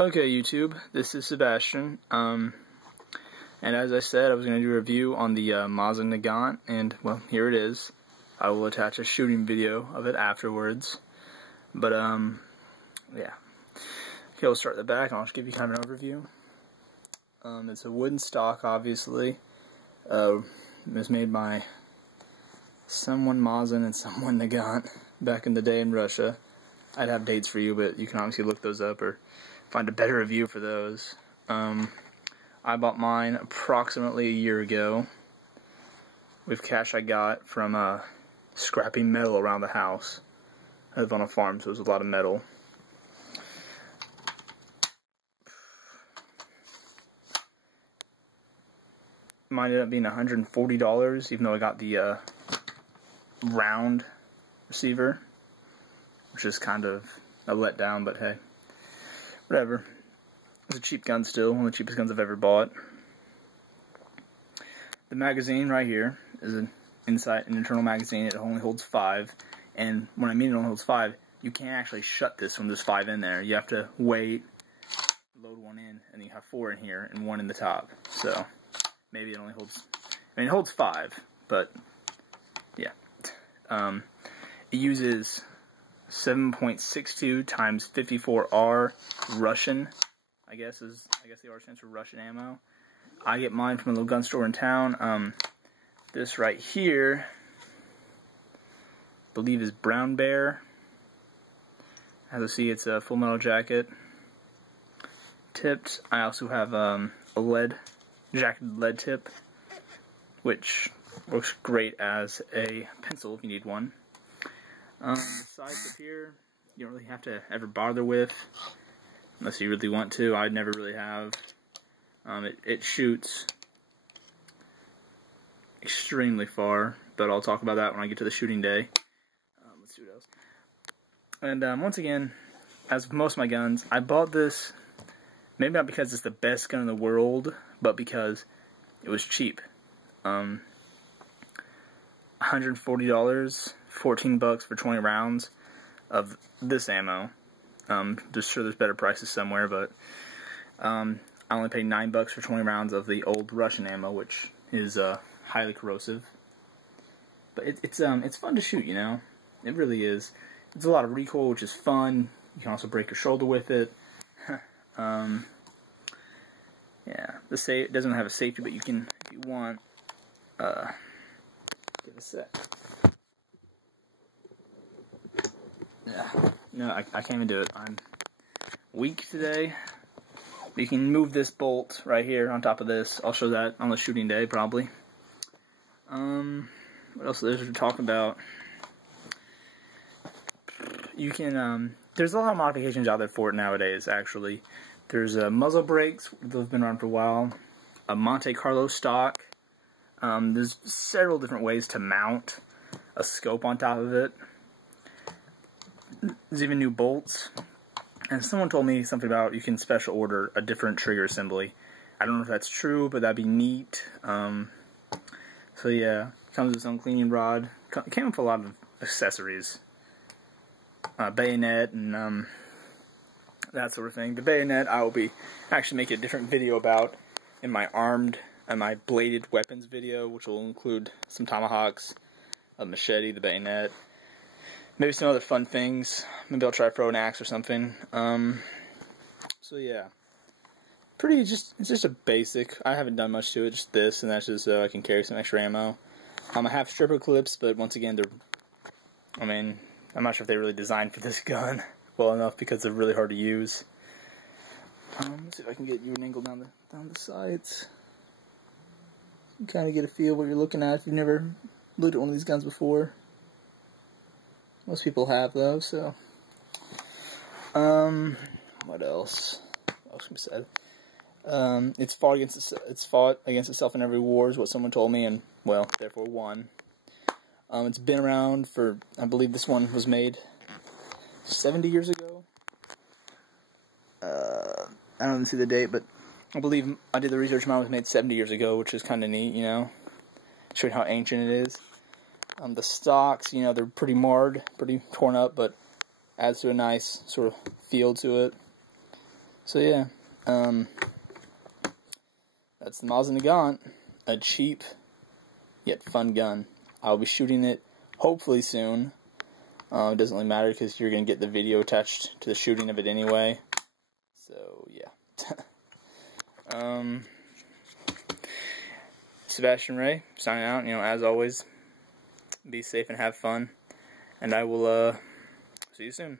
Okay, YouTube, this is Sebastian, and as I said, I was going to do a review on the Mosin Nagant, and, well, here it is. I will attach a shooting video of it afterwards, but, yeah. Okay, we'll start at the back, and I'll just give you kind of an overview. It's a wooden stock, obviously. It was made by someone Mosin and someone Nagant back in the day in Russia. I'd have dates for you, but you can obviously look those up or find a better review for those. I bought mine approximately a year ago with cash I got from scrapping metal around the house. I live on a farm, so there's a lot of metal. Mine ended up being $140, even though I got the round receiver, which is kind of a letdown, but hey, whatever. It's a cheap gun still, one of the cheapest guns I've ever bought. The magazine right here is an internal magazine. It only holds 5, and when I mean it only holds 5, you can't actually shut this when there's 5 in there. You have to wait, load one in, and you have 4 in here and 1 in the top. So maybe it only holds, I mean, it holds 5, but yeah. It uses 7.62 times 54R Russian, I guess the R stands for Russian ammo. I get mine from a little gun store in town. This right here, I believe, is Brown Bear. As you see, it's a Full Metal Jacket tipped. I also have a jacketed lead tip, which works great as a pencil if you need one. The sides up here, you don't really have to ever bother with, unless you really want to. I never really have. It shoots extremely far, but I'll talk about that when I get to the shooting day. Let's see what else. And once again, as with most of my guns, I bought this maybe not because it's the best gun in the world, but because it was cheap. $140, 14 bucks for 20 rounds of this ammo. Just sure there's better prices somewhere, but I only paid 9 bucks for 20 rounds of the old Russian ammo, which is highly corrosive. But it's fun to shoot, you know. It really is. It's a lot of recoil, which is fun. You can also break your shoulder with it. Yeah, it doesn't have a safety, but you can, if you want, give a sec. Yeah, no, I can't even do it. I'm weak today. You can move this bolt right here on top of this. I'll show that on the shooting day, probably. What else is there to talk about? You can, there's a lot of modifications out there for it nowadays, actually. There's muzzle brakes, those have been around for a while. A Monte Carlo stock. There's several different ways to mount a scope on top of it. There's even new bolts. And someone told me something about you can special order a different trigger assembly. I don't know if that's true, but that'd be neat. So yeah, it comes with its own cleaning rod. It came with a lot of accessories. Bayonet and that sort of thing. The bayonet I will be actually making a different video about in my my bladed weapons video, which will include some tomahawks, a machete, the bayonet, maybe some other fun things. Maybe I'll try to throw an axe or something. So yeah, it's just a basic. I haven't done much to it, just this, and that's just so I can carry some extra ammo. I have stripper clips, but once again, I'm not sure if they really designed for this gun well enough because they're really hard to use. Let's see if I can get you an angle down the sides. You kind of get a feel of what you're looking at if you've never looked at one of these guns before. Most people have though, so. What else? What else can be said? It's fought against itself in every war is what someone told me, and well, therefore won. It's been around for, I believe this one was made 70 years ago. I don't see the date, but I believe I did the research. Mine was made 70 years ago, which is kind of neat, you know, showing how ancient it is. The stocks, you know, they're pretty marred, pretty torn up, but adds to a nice sort of feel to it. So yeah, that's the Mosin Nagant, a cheap yet fun gun. I'll be shooting it hopefully soon. It doesn't really matter because you're going to get the video attached to the shooting of it anyway. So yeah. Sebastian Ray, signing out. As always, be safe and have fun. And I will see you soon.